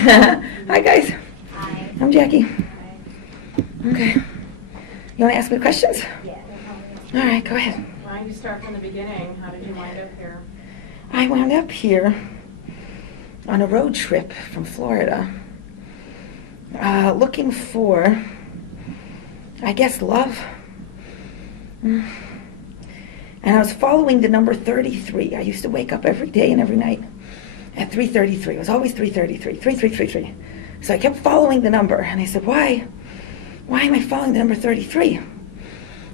Hi, guys. Hi. I'm Jackie. Hi. Okay. You want to ask me questions? Yeah. All right, go ahead. Why don't you start from the beginning? How did you wind up here? I wound up here on a road trip from Florida, looking for, I guess, love. And I was following the number 33. I used to wake up every day and every night at 3:33. It was always 3:33, 3333. So I kept following the number, and I said, why am I following the number 33?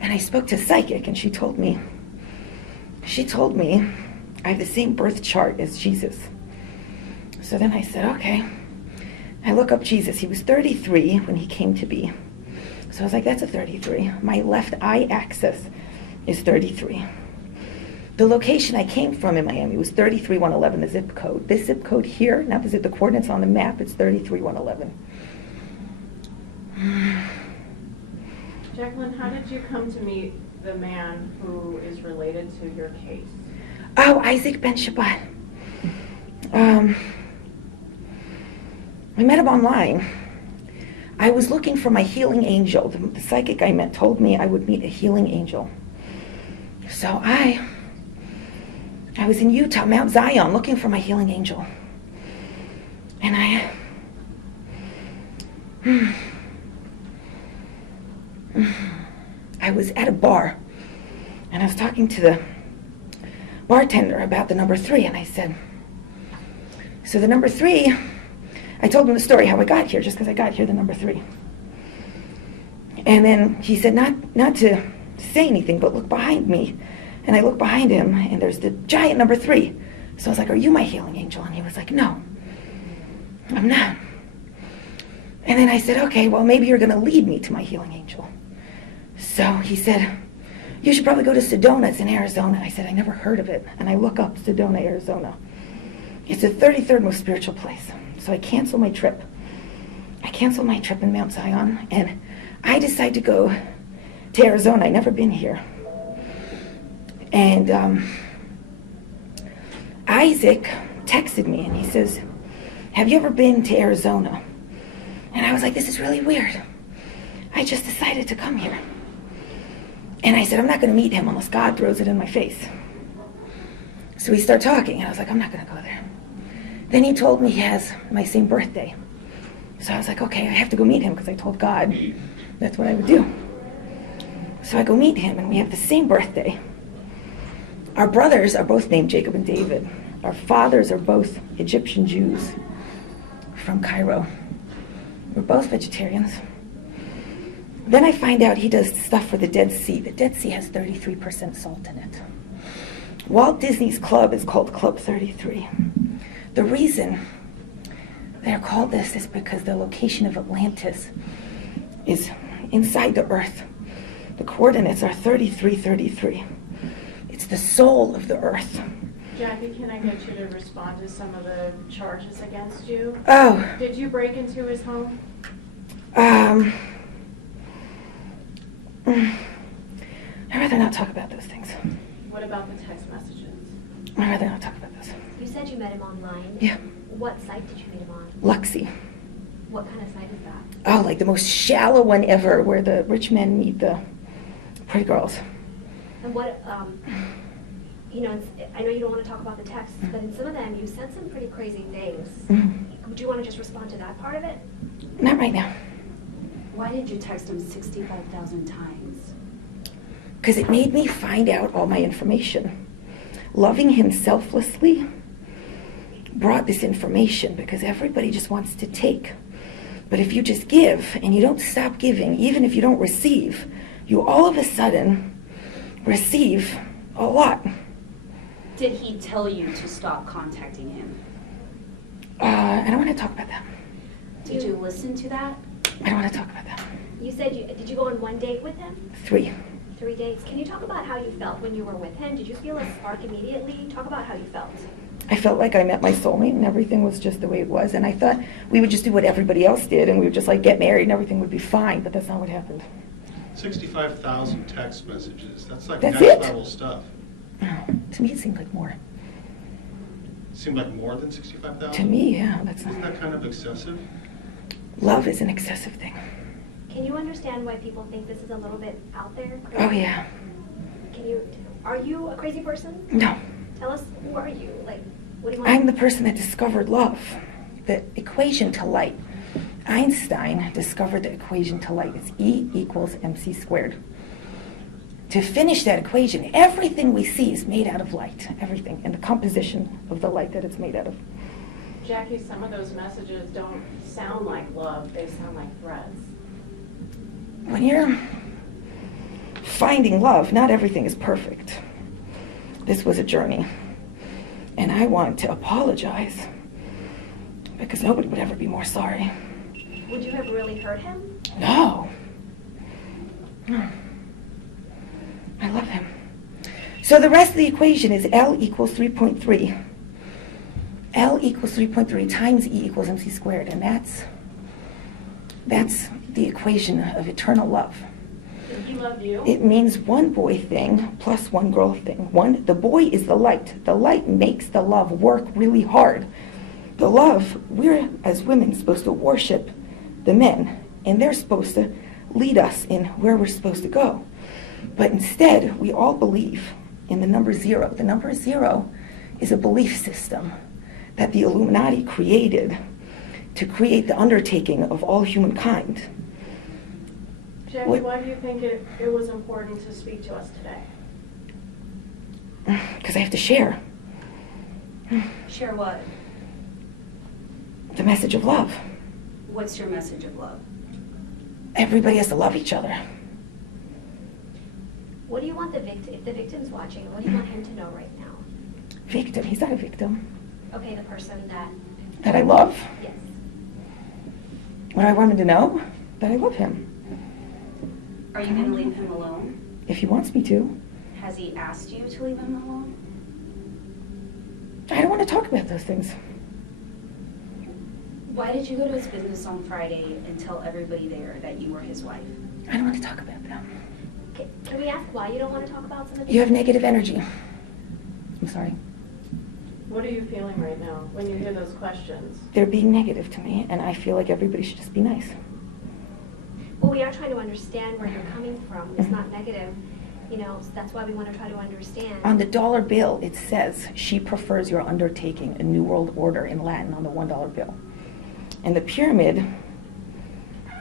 And I spoke to a psychic, and she told me I have the same birth chart as Jesus. So then I said, okay. I look up Jesus. He was 33 when he came to be. So I was like, that's a 33. My left eye axis is 33. The location I came from in Miami was 33111, the zip code. This zip code here, not the coordinates on the map, it's 33111. Jacqueline, how did you come to meet the man who is related to your case? Oh, Isaac Ben Shabbat. I met him online. I was looking for my healing angel. The psychic I met told me I would meet a healing angel. So I was in Utah, Mount Zion, looking for my healing angel. And I was at a bar, and I was talking to the bartender about the number 3, and I said, so the number 3, I told him the story, how I got here, just because I got here, the number 3. And then he said, not to say anything, but look behind me. And I looked behind him, and there's the giant number 3. So I was like, are you my healing angel? And he was like, no, I'm not. And then I said, okay, well, maybe you're going to lead me to my healing angel. So he said, you should probably go to Sedona. It's in Arizona. I said, I never heard of it. And I look up Sedona, Arizona. It's the 33rd most spiritual place. So I cancel my trip. I canceled my trip in Mount Zion, and I decided to go to Arizona. I'd never been here. And Isaac texted me, and he says, have you ever been to Arizona? And I was like, this is really weird. I just decided to come here. And I said, I'm not going to meet him unless God throws it in my face. So we start talking, and I was like, I'm not going to go there. Then he told me he has my same birthday. So I was like, okay, I have to go meet him because I told God that's what I would do. So I go meet him, and we have the same birthday. Our brothers are both named Jacob and David. Our fathers are both Egyptian Jews from Cairo. We're both vegetarians. Then I find out he does stuff for the Dead Sea. The Dead Sea has 33% salt in it. Walt Disney's club is called Club 33. The reason they're called this is because the location of Atlantis is inside the earth. The coordinates are 3333. It's the soul of the earth. Jackie, can I get you to respond to some of the charges against you? Oh. Did you break into his home? I'd rather not talk about those things. What about the text messages? I'd rather not talk about those. You said you met him online. Yeah. What site did you meet him on? Luxie. What kind of site is that? Oh, like the most shallow one ever, where the rich men meet the pretty girls. And what, I know you don't want to talk about the texts, but in some of them you said some pretty crazy things. Mm-hmm. Do you want to just respond to that part of it? Not right now. Why did you text him 65,000 times? Because it made me find out all my information. Loving him selflessly brought this information because everybody just wants to take. But if you just give and you don't stop giving, even if you don't receive, you all of a sudden receive a lot. Did he tell you to stop contacting him? I don't want to talk about that. Did you listen to that? I don't want to talk about that. You said did you go on one date with him? 3. 3 dates. Can you talk about how you felt when you were with him? Did you feel a spark immediately? Talk about how you felt. I felt like I met my soulmate and everything was just the way it was. And I thought we would just do what everybody else did and we would just like get married and everything would be fine. But that's not what happened. 65,000 text messages. That's like That's next it? level stuff. Oh, to me it seemed like more. seemed like more than 65,000? To me, yeah, that's Isn't that kind of excessive? love is an excessive thing. Can you understand why people think this is a little bit out there? Oh yeah. Are you a crazy person? No. Tell us, who are you? Like, what do you want? I'm the person that discovered love, the equation to light. Einstein discovered the equation to light. It's E equals mc squared. To finish that equation, everything we see is made out of light, everything, and the composition of the light that it's made out of. Jackie, some of those messages don't sound like love, they sound like threats. When you're finding love, not everything is perfect. This was a journey, and I want to apologize because nobody would ever be more sorry. Would you have really hurt him? No. I love him. So the rest of the equation is L equals 3.3. L equals 3.3 times E equals mc squared, and that's the equation of eternal love. Did he love you? It means one boy thing plus one girl thing. The boy is the light. The light makes the love work really hard. The love, we're as women supposed to worship the men, and they're supposed to lead us in where we're supposed to go. But instead, we all believe in the number 0. The number 0 is a belief system that the Illuminati created to create the undertaking of all humankind. Jackie, why do you think it was important to speak to us today? Because I have to share Share what? the message of love. What's your message of love? Everybody has to love each other. What do you want if the victim's watching, what do you want him to know right now? Victim, he's not a victim. Okay, the person That I love. yes. What I want him to know, that I love him. Are you going to leave him alone? If he wants me to. Has he asked you to leave him alone? I don't want to talk about those things. Why did you go to his business on Friday and tell everybody there that you were his wife? I don't want to talk about them. Can we ask why you don't want to talk about some of these? You have negative energy. I'm sorry. What are you feeling right now when you hear those questions? They're being negative to me, and I feel like everybody should just be nice. Well, we are trying to understand where you're coming from. It's not negative, so that's why we want to try to understand. On the dollar bill, it says, she prefers your undertaking, a new world order in Latin on the $1 bill. And the pyramid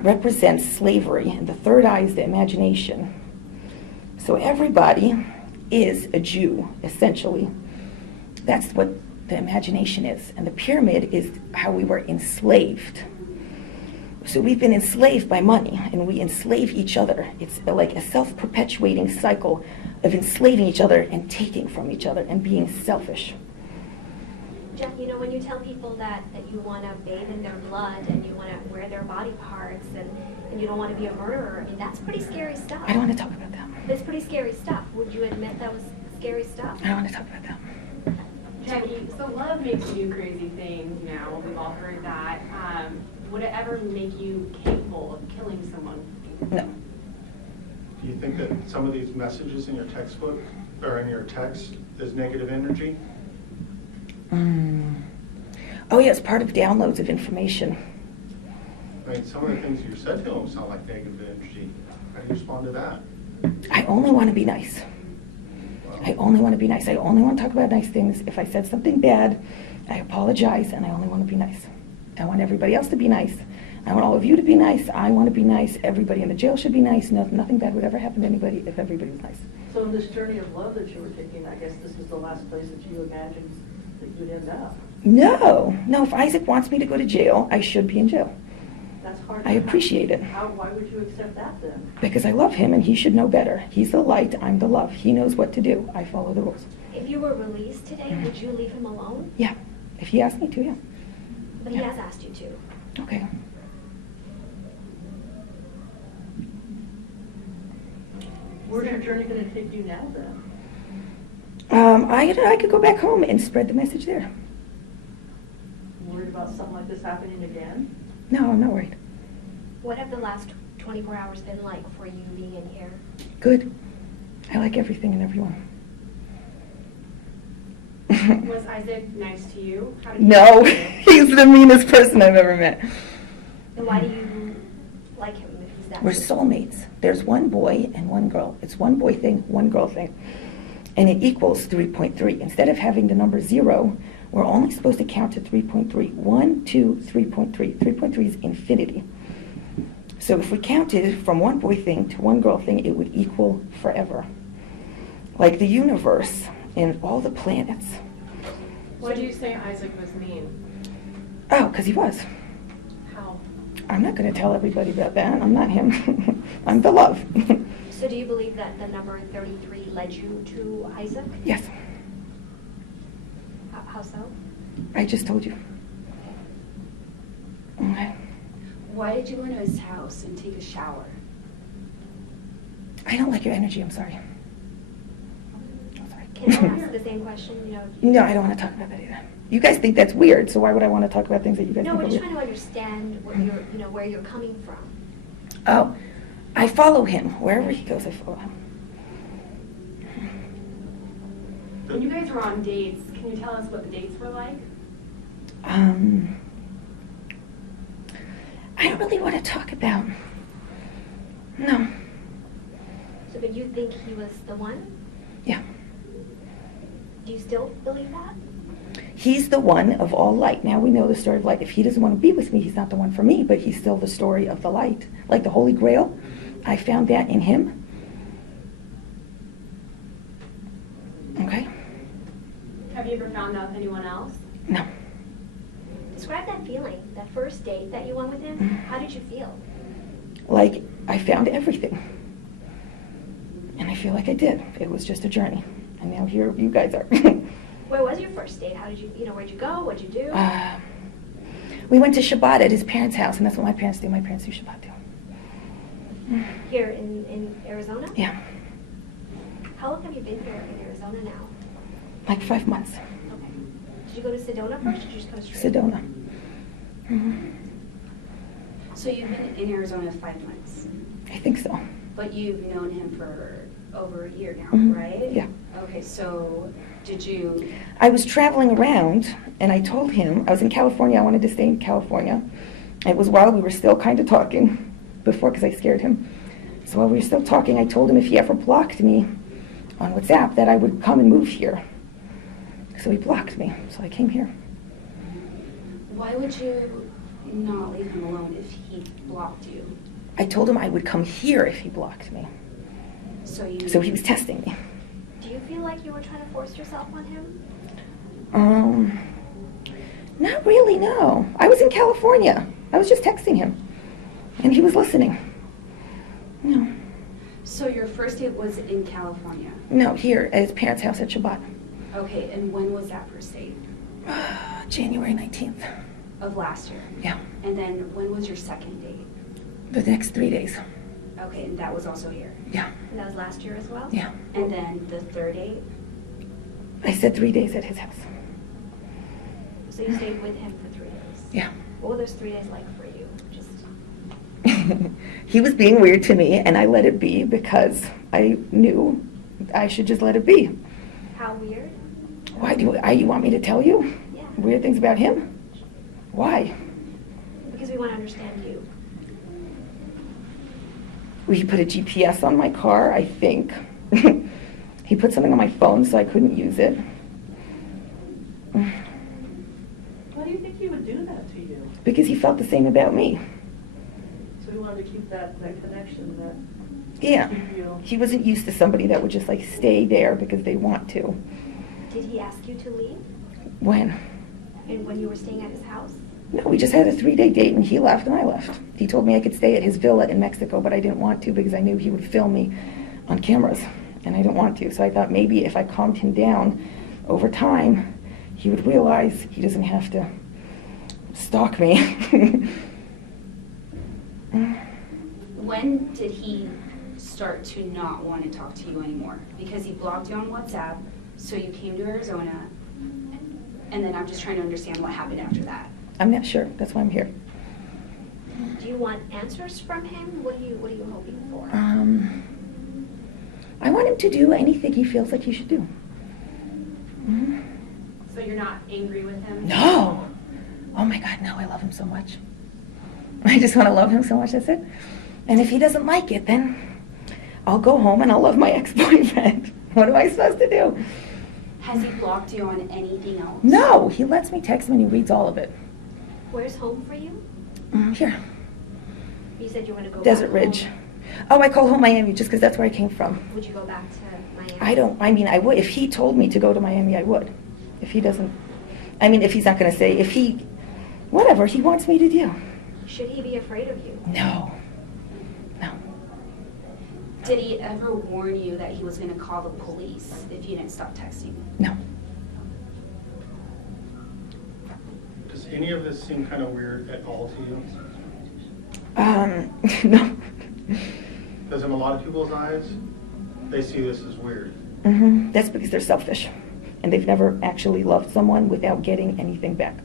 represents slavery, and the third eye is the imagination. So everybody is a Jew, essentially. That's what the imagination is. And the pyramid is how we were enslaved. So we've been enslaved by money, and we enslave each other. It's like a self-perpetuating cycle of enslaving each other and taking from each other and being selfish. Jack, when you tell people that you want to bathe in their blood and you want to wear their body parts and you don't want to be a murderer, that's pretty scary stuff. I don't want to talk about that. It's pretty scary stuff. Would you admit that was scary stuff? I don't want to talk about that. Jackie, so love makes you do crazy things now. We've all heard that. Would it ever make you capable of killing someone? No. Do you think that some of these messages in your textbook or in your text is negative energy? Oh yeah, it's part of downloads of information. I mean, some of the things you said to him sound like negative energy. How do you respond to that? I only want to be nice. I only want to be nice. I only want to talk about nice things. If I said something bad, I apologize, and I only want to be nice. I want everybody else to be nice. I want all of you to be nice. I want to be nice. Everybody in the jail should be nice. Nothing bad would ever happen to anybody if everybody was nice. So in this journey of love that you were taking, I guess this is the last place that you imagined that you'd end up. No. If Isaac wants me to go to jail, I should be in jail. That's hard. I appreciate it. Why would you accept that then? Because I love him, and he should know better. He's the light, I'm the love. He knows what to do. I follow the rules. If you were released today, would you leave him alone? Yeah. If he asked me to, yeah. But he has asked you to. Okay. Where's your journey going to take you now then? I could go back home and spread the message there. Worried about something like this happening again? No, I'm not worried. What have the last 24 hours been like for you being in here? Good. I like everything and everyone. Was Isaac nice to you? How did he No, treat you? he's the meanest person I've ever met. And why do you like him if he's that We're mean? soulmates. There's one boy and one girl. It's one boy thing, one girl thing. And it equals 3.3. Instead of having the number 0, we're only supposed to count to 3.3. 1, 2, 3.3. 3.3 is infinity. So if we counted from one boy thing to one girl thing, it would equal forever. Like the universe and all the planets. Why do you say Isaac was mean? Oh, because he was. How? I'm not going to tell everybody about that. I'm not him. I'm the love. So do you believe that the number 33 led you to Isaac? Yes, How so? I just told you. Okay. Why did you go into his house and take a shower? I don't like your energy. I'm sorry. I'm sorry. Can I ask the same question? You know, No, I don't want to talk about that either. You guys think that's weird, so why would I want to talk about things that you guys no, think we're are just weird? trying to understand where you're, where you're coming from. Oh, I follow him. Wherever he goes, I follow him. When you guys were on dates, can you tell us what the dates were like? I don't really want to talk about. No. So, but you think he was the one? Yeah. Do you still believe that? He's the one of all light. Now we know the story of light. If he doesn't want to be with me, he's not the one for me, but he's still the story of the light. Like the Holy Grail, I found that in him. Okay? Have you ever found out with anyone else? No. Describe that feeling, that first date that you went with him. How did you feel? Like, I found everything. And I feel like I did. It was just a journey. And now here you guys are. Where was your first date? How did you, where'd you go? What'd you do? We went to Shabbat at his parents' house, and that's what my parents do. My parents do Shabbat too. Here in Arizona? Yeah, How long have you been here in Arizona now? like 5 months. Okay. Did you go to Sedona first, or did you just come straight? Sedona. Mhm. So you've been in Arizona 5 months, I think so. but you've known him for over a year now, Mhm. right? Yeah. Okay, so did you, I was traveling around, and I told him, I was in California, I wanted to stay in California. It was while we were still kind of talking, before, because I scared him. So while we were still talking, I told him if he ever blocked me on WhatsApp, that I would come and move here. So he blocked me, so I came here. why would you not leave him alone if he blocked you? I told him I would come here if he blocked me. So you. So he was testing me. Do you feel like you were trying to force yourself on him? Not really, no. I was in California. I was just texting him. And he was listening. No. So your first date was in California. No, here at his parents' house at Shabbat. Okay, and when was that first date? January 19th. Of last year. Yeah. And then when was your second date? The next 3 days. Okay, and that was also here. Yeah. And that was last year as well? Yeah. And then the third date? I said 3 days at his house. So you stayed with him for 3 days? Yeah. What were those 3 days like for you? Just He was being weird to me, and I let it be because I knew I should just let it be. how weird? Why do you want me to tell you Yeah. weird things about him? Why? Because we want to understand you. Well, he put a GPS on my car, I think. He put something on my phone so I couldn't use it. Why do you think he would do that to you? Because he felt the same about me. So he wanted to keep that connection, that Yeah. keep you. He wasn't used to somebody that would just like stay there because they want to. Did he ask you to leave? When? And when you were staying at his house? No, we just had a 3-day date and he left and I left. He told me I could stay at his villa in Mexico, but I didn't want to because I knew he would film me on cameras and I didn't want to. So I thought maybe if I calmed him down over time, he would realize he doesn't have to stalk me. When did he start to not want to talk to you anymore? Because he blocked you on WhatsApp, so you came to Arizona, and then I'm just trying to understand what happened after that. I'm not sure. That's why I'm here. Do you want answers from him? What are you hoping for? I want him to do anything he feels like he should do. But you're not angry with him? No. Oh my God, no, I love him so much. I just want to love him so much, that's it. And if he doesn't like it, then I'll go home and I'll love my ex-boyfriend. What am I supposed to do? Has he blocked you on anything else? No, he lets me text him and he reads all of it. Where's home for you? Here, You said you want to go Desert back Ridge. home. Oh, I call home Miami just because that's where I came from. Would you go back to Miami? I would. If he told me to go to Miami, I would. If he doesn't, if he's not going to say, whatever he wants me to do. Should he be afraid of you? No. No. Did he ever warn you that he was going to call the police if you didn't stop texting? No. Does any of this seem kind of weird at all to you? No. Because in a lot of people's eyes, they see this as weird. That's because they're selfish. And they've never actually loved someone without getting anything back.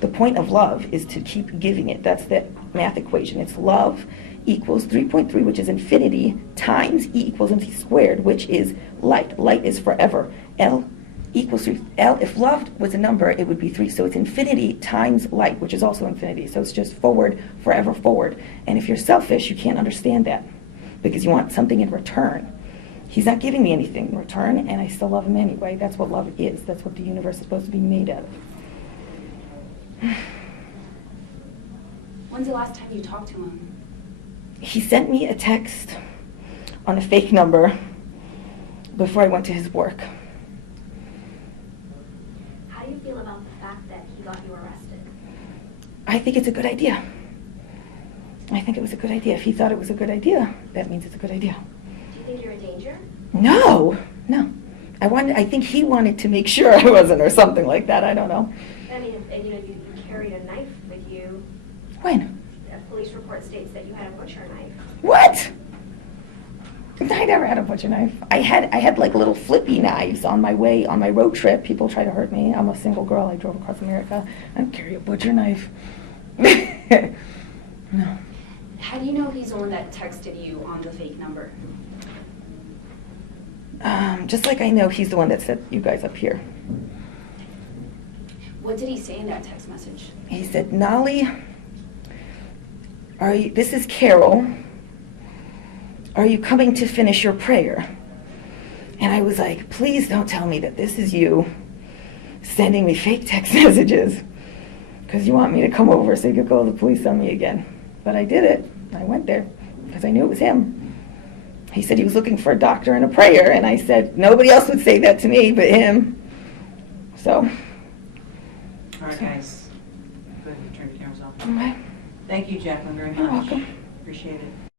The point of love is to keep giving it. That's the math equation. It's love equals 3.3, which is infinity, times E equals MC squared, which is light. Light is forever. L equals 3. L, if love was a number, it would be 3. So it's infinity times light, which is also infinity. So it's just forward, forever forward. And if you're selfish, you can't understand that because you want something in return. He's not giving me anything in return, and I still love him anyway. That's what love is. That's what the universe is supposed to be made out of. When's the last time you talked to him? He sent me a text on a fake number before I went to his work. How do you feel about the fact that he got you arrested? I think it's a good idea. I think it was a good idea. If he thought it was a good idea, that means it's a good idea. Do you think you're a danger? No. I think he wanted to make sure I wasn't or something like that. I don't know. You carried a knife with you. When? A police report states that you had a butcher knife. What? I never had a butcher knife. I had like little flippy knives on my road trip. People try to hurt me. I'm a single girl. I drove across America. I don't carry a butcher knife. No. How do you know he's the one that texted you on the fake number? Just like I know he's the one that set you guys up here. What did he say in that text message? He said, Nolly, this is Carol. Are you coming to finish your prayer? And I was like, please don't tell me that this is you sending me fake text messages because you want me to come over so you could call the police on me again. But I did it. I went there because I knew it was him. He said he was looking for a doctor and a prayer, and I said, nobody else would say that to me but him. So. All right, guys. Go ahead and turn your cameras off. Okay. Thank you, Jacqueline, very much. You're welcome. Appreciate it.